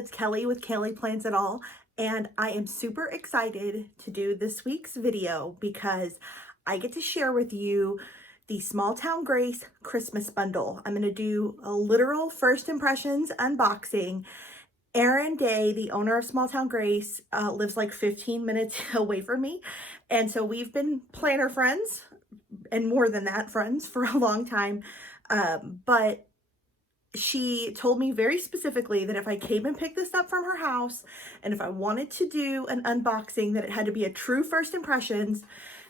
it's Kelly with Kelly Plans It All, and I am super excited to do this week's video because I get to share with you the Small Town Grace Christmas bundle. I'm going to do a literal first impressions unboxing. Erin Day, the owner of Small Town Grace, lives like 15 minutes away from me, and so we've been planner friends, and more than that, friends for a long time, but she told me very specifically that if I came and picked this up from her house and if I wanted to do an unboxing, that it had to be a true first impressions.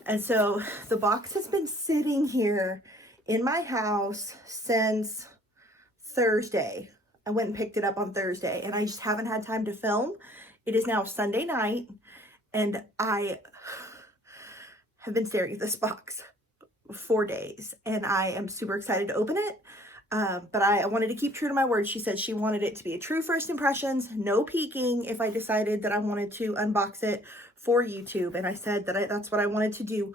And so the box has been sitting here in my house since Thursday. I went and picked it up on Thursday and I just haven't had time to film. It is now Sunday night and I have been staring at this box for 4 days and I am super excited to open it. But I wanted to keep true to my word. She said she wanted it to be a true first impressions, no peeking if I decided that I wanted to unbox it for YouTube. And I said that that's what I wanted to do.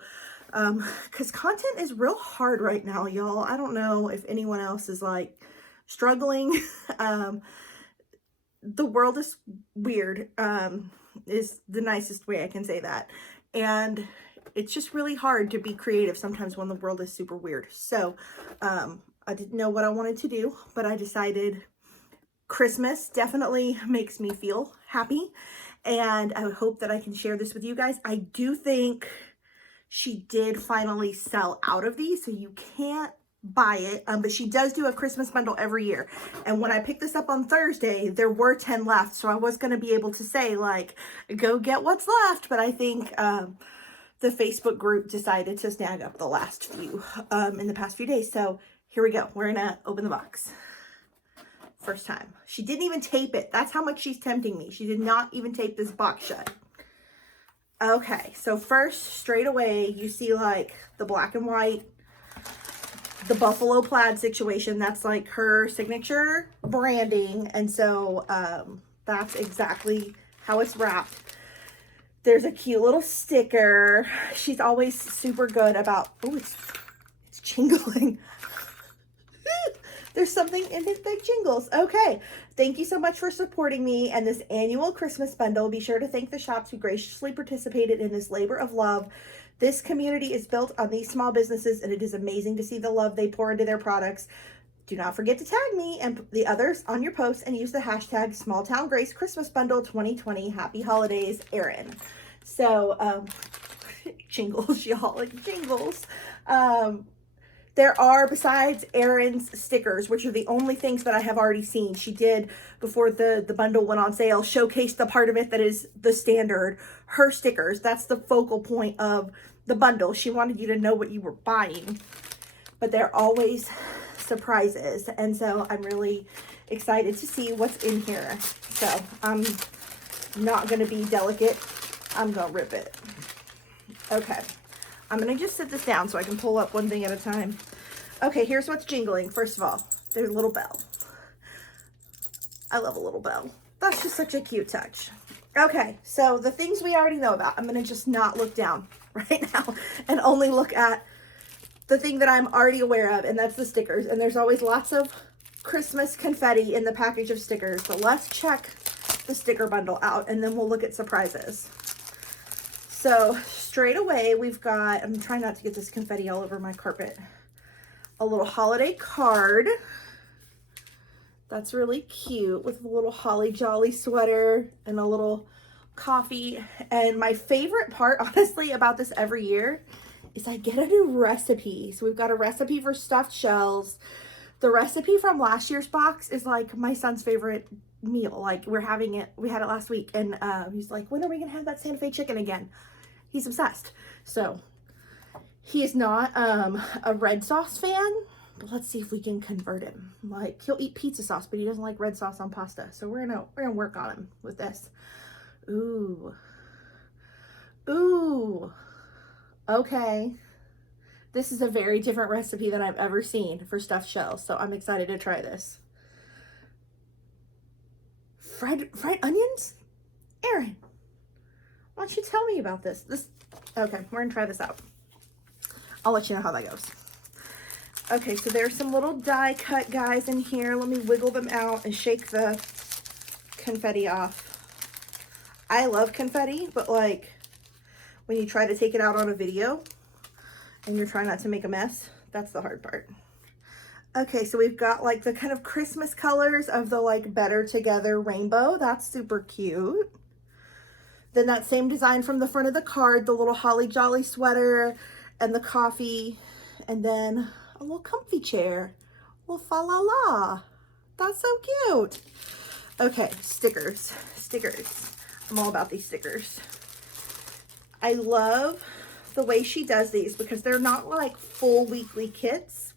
Because content is real hard right now, y'all. I don't know if anyone else is like struggling. The world is weird, is the nicest way I can say that. And it's just really hard to be creative sometimes when the world is super weird. So, I didn't know what I wanted to do, but I decided Christmas definitely makes me feel happy. And I hope that I can share this with you guys. I do think she did finally sell out of these, so you can't buy it. But she does do a Christmas bundle every year. And when I picked this up on Thursday, there were 10 left. So I was going to be able to say like, go get what's left. But I think, the Facebook group decided to snag up the last few, in the past few days. So here we go. We're gonna open the box. First time. She didn't even tape it. That's how much she's tempting me. She did not even tape this box shut. Okay, so first, straight away, you see like the black and white, the buffalo plaid situation. That's like her signature branding. And so that's exactly how it's wrapped. There's a cute little sticker. She's always super good about, oh, it's jingling. There's something in it that jingles. Okay. Thank you so much for supporting me and this annual Christmas bundle. Be sure to thank the shops who graciously participated in this labor of love. This community is built on these small businesses, and it is amazing to see the love they pour into their products. Do not forget to tag me and the others on your posts and use the hashtag SmallTownGrace Christmas Bundle 2020. Happy holidays, Erin. So, jingles, y'all, like jingles. There are, besides Erin's stickers, which are the only things that I have already seen. She did, before the bundle went on sale, showcase the part of it that is the standard. Her stickers, that's the focal point of the bundle. She wanted you to know what you were buying. But they're always surprises. And so I'm really excited to see what's in here. So I'm not going to be delicate. I'm going to rip it. Okay. I'm going to just sit this down so I can pull up one thing at a time. Okay, here's what's jingling. First of all, there's a little bell. I love a little bell. That's just such a cute touch. Okay, so the things we already know about, I'm going to just not look down right now and only look at the thing that I'm already aware of, and that's the stickers. And there's always lots of Christmas confetti in the package of stickers. So let's check the sticker bundle out, and then we'll look at surprises. So straight away, we've got, I'm trying not to get this confetti all over my carpet, a little holiday card. That's really cute with a little holly jolly sweater and a little coffee. And my favorite part, honestly, about this every year is I get a new recipe. So we've got a recipe for stuffed shells. The recipe from last year's box is like my son's favorite meal. Like we had it last week, and he's like, when are we gonna have that Santa Fe chicken again? He's obsessed. So he is not a red sauce fan, but let's see if we can convert him. Like he'll eat pizza sauce, but he doesn't like red sauce on pasta. So we're gonna work on him with this. Ooh. Okay. This is a very different recipe than I've ever seen for stuffed shells. So I'm excited to try this. Fried onions? Erin, why don't you tell me about this? Okay, we're gonna try this out. I'll let you know how that goes. Okay, so there's some little die cut guys in here. Let me wiggle them out and shake the confetti off. I love confetti, but like when you try to take it out on a video and you're trying not to make a mess, that's the hard part. Okay, so we've got like the kind of Christmas colors of the like Better Together rainbow. That's super cute. Then that same design from the front of the card, the little holly jolly sweater and the coffee, and then a little comfy chair. Well, fa la la. That's so cute. Okay, stickers. I'm all about these stickers. I love the way she does these because they're not like full weekly kits.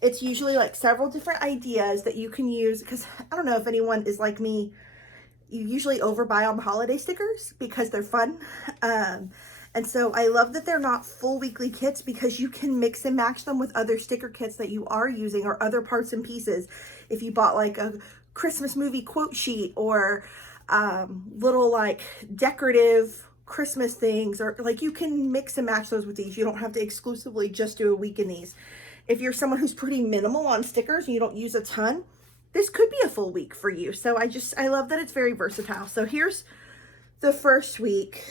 It's usually like several different ideas that you can use, because I don't know if anyone is like me. You usually overbuy on the holiday stickers because they're fun. And so I love that they're not full weekly kits, because you can mix and match them with other sticker kits that you are using or other parts and pieces. If you bought like a Christmas movie quote sheet or little like decorative Christmas things, or like you can mix and match those with these. You don't have to exclusively just do a week in these. If you're someone who's pretty minimal on stickers and you don't use a ton, this could be a full week for you. So I love that it's very versatile. So here's the first week,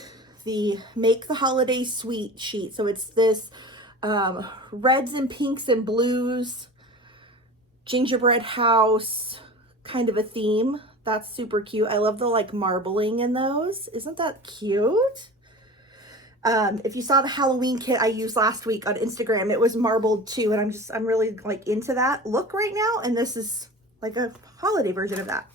the Make the Holidays Sweet sheet. So it's this reds and pinks and blues gingerbread house kind of a theme. That's super cute. I love the like marbling in those. Isn't that cute? If you saw the Halloween kit I used last week on Instagram, it was marbled too, and I'm really like into that look right now, and this is like a holiday version of that.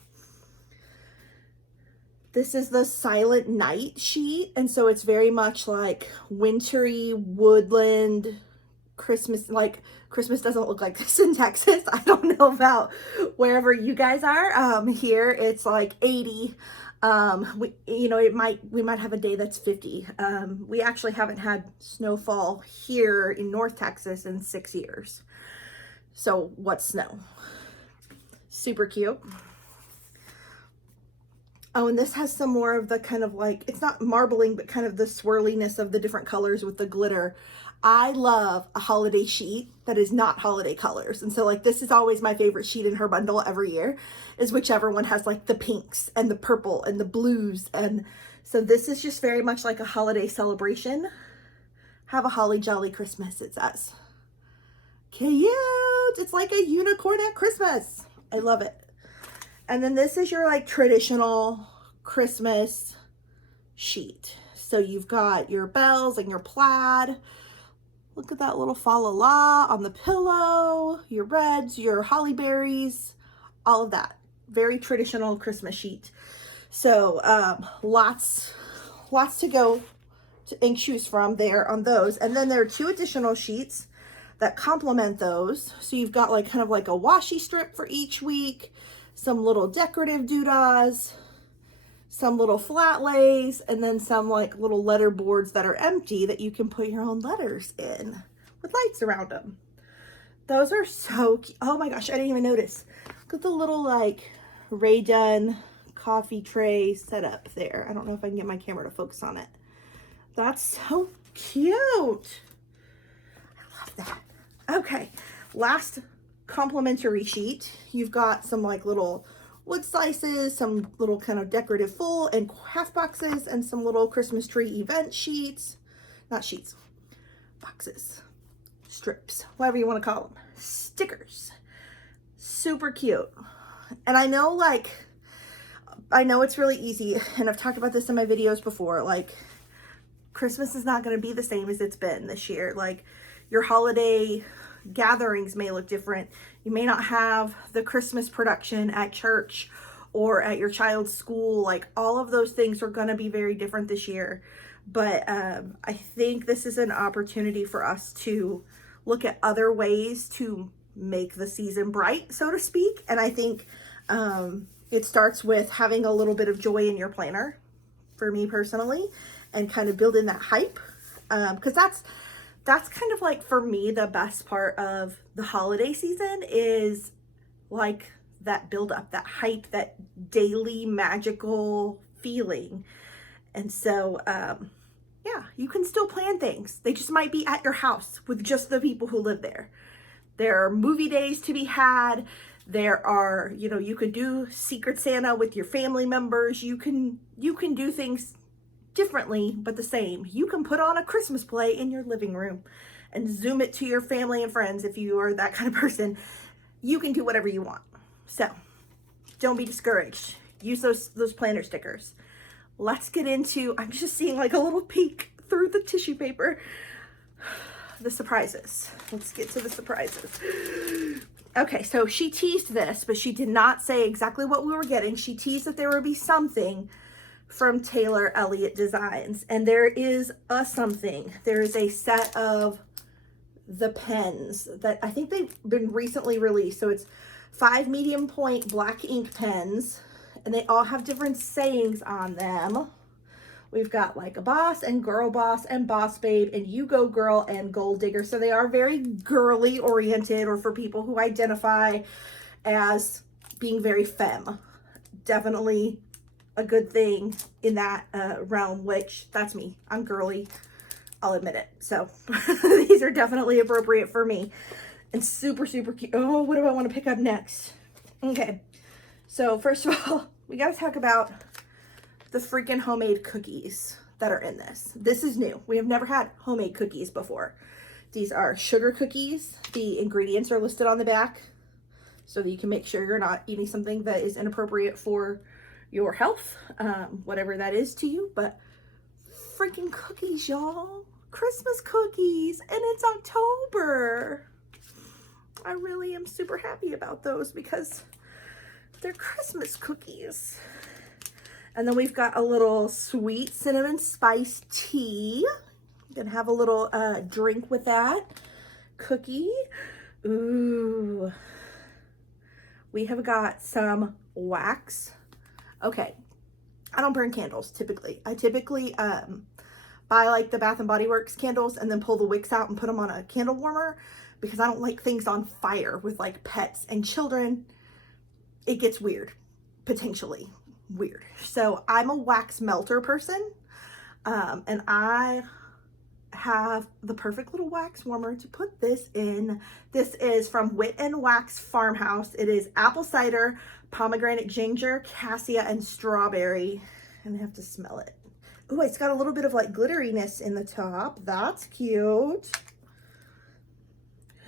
This is the Silent Night sheet, and so it's very much like wintry woodland Christmas. Like Christmas doesn't look like this in Texas. I don't know about wherever you guys are. Here it's like 80. We might have a day that's 50. We actually haven't had snowfall here in North Texas in 6 years. So what's snow? Super cute. Oh, and this has some more of the kind of like, it's not marbling, but kind of the swirliness of the different colors with the glitter. I love a holiday sheet that is not holiday colors. And so like this is always my favorite sheet in her bundle every year, is whichever one has like the pinks and the purple and the blues. And so this is just very much like a holiday celebration. Have a holly jolly Christmas, it says. Cute. It's like a unicorn at Christmas. I love it. And then this is your like traditional Christmas sheet. So you've got your bells and your plaid. Look at that little fa la la on the pillow, your reds, your holly berries, all of that. Very traditional Christmas sheet. So lots to go and choose from there on those. And then there are 2 additional sheets that complement those. So you've got like kind of like a washi strip for each week, some little decorative doodahs, some little flat lays, and then some like little letter boards that are empty that you can put your own letters in with lights around them. Those are so cute. Oh my gosh, I didn't even notice. Look at the little like Rae Dunn coffee tray set up there. I don't know if I can get my camera to focus on it. That's so cute. I love that. Okay, last complimentary sheet. You've got some like little wood slices, some little kind of decorative full and half boxes, and some little Christmas tree event sheets. Not sheets, boxes, strips, whatever you want to call them. Stickers. Super cute. And I know it's really easy, and I've talked about this in my videos before, like Christmas is not going to be the same as it's been this year. Like your holiday gatherings may look different. You may not have the Christmas production at church or at your child's school. Like all of those things are going to be very different this year. But I think this is an opportunity for us to look at other ways to make the season bright, so to speak. And I think it starts with having a little bit of joy in your planner, for me personally, and kind of building that hype. Because that's kind of like, for me, the best part of the holiday season is like that build up, that hype, that daily magical feeling. And so, yeah, you can still plan things. They just might be at your house with just the people who live there. There are movie days to be had. There are, you know, you can do Secret Santa with your family members. You can do things differently, but the same. You can put on a Christmas play in your living room and zoom it to your family and friends if you are that kind of person. You can do whatever you want. So don't be discouraged. Use those planner stickers. Let's get into, I'm just seeing like a little peek through the tissue paper. The surprises. Let's get to the surprises. Okay, so she teased this, but she did not say exactly what we were getting. She teased that there would be something from Taylor Elliott Designs, and there is a something. There is a set of the pens that I think they've been recently released. So it's 5 medium point black ink pens, and they all have different sayings on them. We've got like a boss and girl boss and boss babe and you go girl and gold digger. So they are very girly oriented, or for people who identify as being very femme. Definitely a good thing in that realm, which that's me. I'm girly. I'll admit it. So these are definitely appropriate for me and super, super cute. Oh, what do I want to pick up next? Okay. So first of all, we got to talk about the freaking homemade cookies that are in this. This is new. We have never had homemade cookies before. These are sugar cookies. The ingredients are listed on the back so that you can make sure you're not eating something that is inappropriate for your health, whatever that is to you. But freaking cookies, y'all. Christmas cookies, and it's October. I really am super happy about those because they're Christmas cookies. And then we've got a little sweet cinnamon spice tea. I'm gonna have a little drink with that. Cookie. Ooh. We have got some wax. Okay. I don't burn candles typically. I typically buy like the Bath and Body Works candles and then pull the wicks out and put them on a candle warmer because I don't like things on fire with like pets and children. It gets weird, potentially weird. So I'm a wax melter person, and I have the perfect little wax warmer to put this in. This is from Wit and Wax Farmhouse. It is apple cider, pomegranate ginger, cassia, and strawberry. And I have to smell it. Oh, it's got a little bit of like glitteriness in the top. That's cute.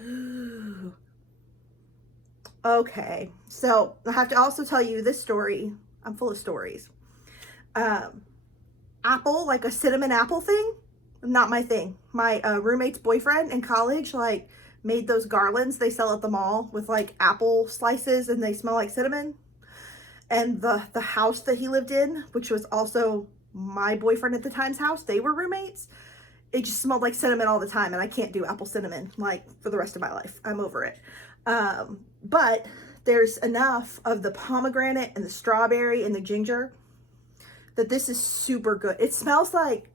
Ooh. Okay, so I have to also tell you this story. I'm full of stories. Apple, like a cinnamon apple thing, not my thing. My roommate's boyfriend in college like made those garlands they sell at the mall with like apple slices and they smell like cinnamon. And the house that he lived in, which was also my boyfriend at the time's house, they were roommates. It just smelled like cinnamon all the time, and I can't do apple cinnamon like for the rest of my life. I'm over it. But there's enough of the pomegranate and the strawberry and the ginger that this is super good. It smells like,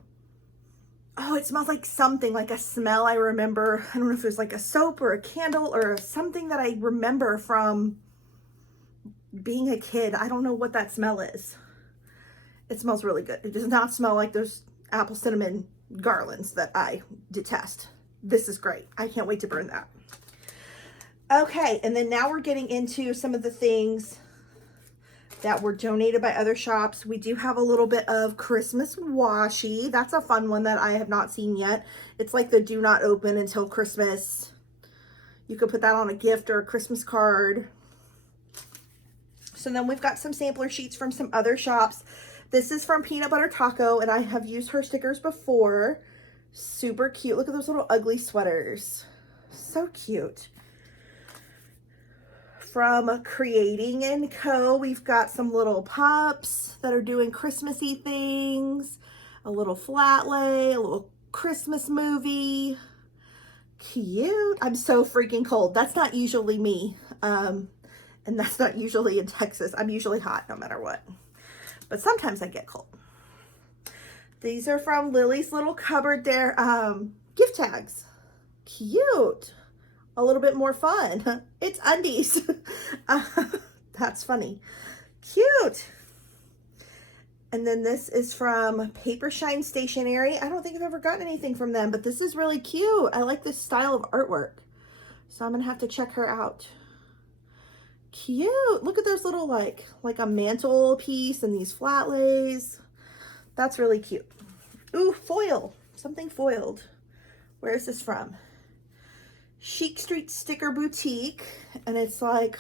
oh, it smells like something, like a smell I remember. I don't know if it was like a soap or a candle or something that I remember from being a kid. I don't know what that smell is. It smells really good. It does not smell like those apple cinnamon garlands that I detest. This is great. I can't wait to burn that. Okay, and then now we're getting into some of the things that were donated by other shops. We do have a little bit of Christmas washi. That's a fun one that I have not seen yet. It's like the do not open until Christmas. You could put that on a gift or a Christmas card. So then we've got some sampler sheets from some other shops. This is from Peanut Butter Taco, and I have used her stickers before. Super cute. Look at those little ugly sweaters. So cute. From Creating & Co, we've got some little pups that are doing Christmassy things. A little flat lay, a little Christmas movie. Cute. I'm so freaking cold. That's not usually me. And that's not usually in Texas. I'm usually hot no matter what. But sometimes I get cold. These are from Lily's Little Cupboard there. Gift tags. Cute. A little bit more fun. It's undies. That's funny. Cute. And then this is from Paper Shine Stationery. I don't think I've ever gotten anything from them, but this is really cute. I like this style of artwork. So I'm going to have to check her out. Cute. Look at those little like a mantle piece and these flat lays. That's really cute. Ooh, foil. Something foiled. Where is this from? Chic Street Sticker Boutique. And it's like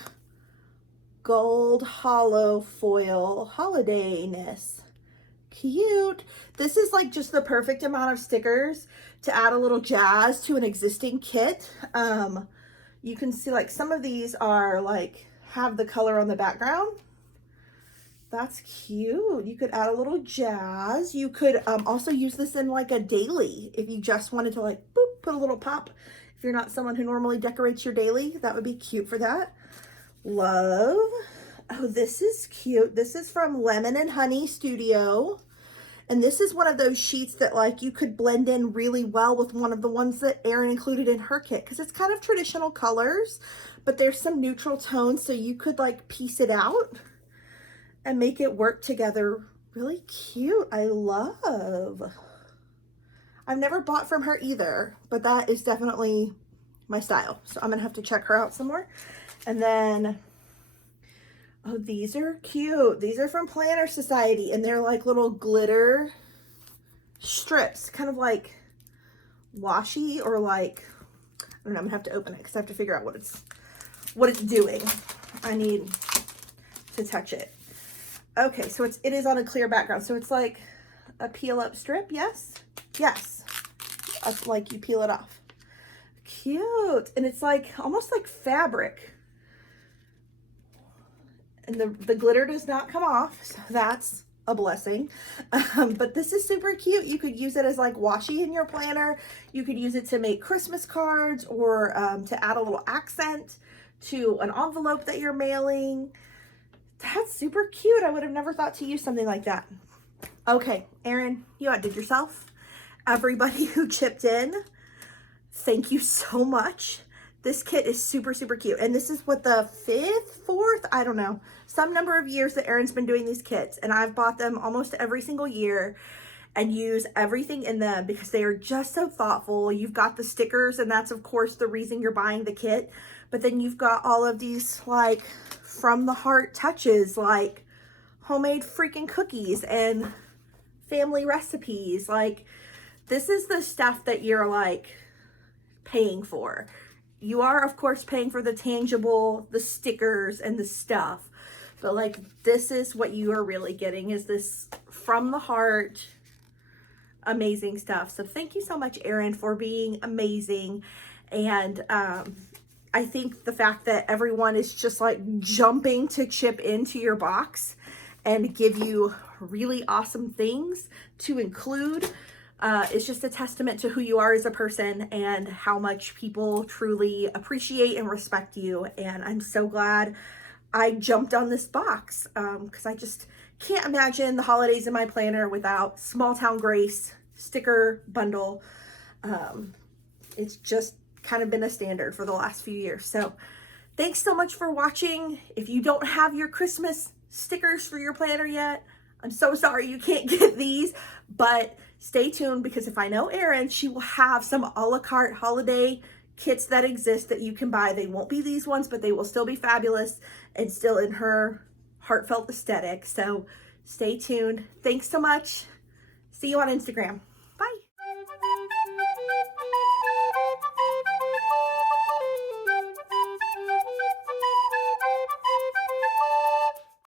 gold hollow foil holidayness. Cute. This is like just the perfect amount of stickers to add a little jazz to an existing kit. You can see like some of these are like have the color on the background. That's cute. You could add a little jazz. You could also use this in like a daily if you just wanted to like boop, put a little pop. If you're not someone who normally decorates your daily, that would be cute for that. Love. Oh, this is cute. This is from Lemon and Honey Studio. And this is one of those sheets that like you could blend in really well with one of the ones that Erin included in her kit, because it's kind of traditional colors, but there's some neutral tones, so you could like piece it out and make it work together really cute. I love. I've never bought from her either, but that is definitely my style. So I'm gonna have to check her out some more. And then, oh, these are cute. These are from Planner Society, and they're like little glitter strips, kind of like washi or like, I don't know, I'm gonna have to open it because I have to figure out what it's doing. I need to touch it. Okay, so it is on a clear background. So it's like a peel up strip, yes? Yes. It's like you peel it off. Cute. And it's like almost like fabric. And the glitter does not come off, so that's a blessing. But this is super cute. You could use it as like washi in your planner. You could use it to make Christmas cards or to add a little accent to an envelope that you're mailing. That's super cute. I would have never thought to use something like that. Okay, Erin, you outdid yourself. Everybody who chipped in, thank you so much. This kit is super, super cute. And this is what, the 5th, 4th, I don't know, some number of years that Erin's been doing these kits. And I've bought them almost every single year and use everything in them because they are just so thoughtful. You've got the stickers, and that's of course the reason you're buying the kit. But then you've got all of these like from the heart touches, like homemade freaking cookies and family recipes. Like, this is the stuff that you're like paying for. You are of course paying for the tangible, the stickers and the stuff, but like this is what you are really getting, is this from the heart amazing stuff. So thank you so much, Erin, for being amazing. And I think the fact that everyone is just like jumping to chip into your box and give you really awesome things to include is just a testament to who you are as a person and how much people truly appreciate and respect you. And I'm so glad I jumped on this box because I just can't imagine the holidays in my planner without Small Town Grace sticker bundle. It's just kind of been a standard for the last few years. So thanks so much for watching. If you don't have your Christmas stickers for your planner yet, I'm so sorry you can't get these, but stay tuned, because if I know Erin, she will have some a la carte holiday kits that exist that you can buy. They won't be these ones, but they will still be fabulous and still in her heartfelt aesthetic. So stay tuned. Thanks so much. See you on Instagram.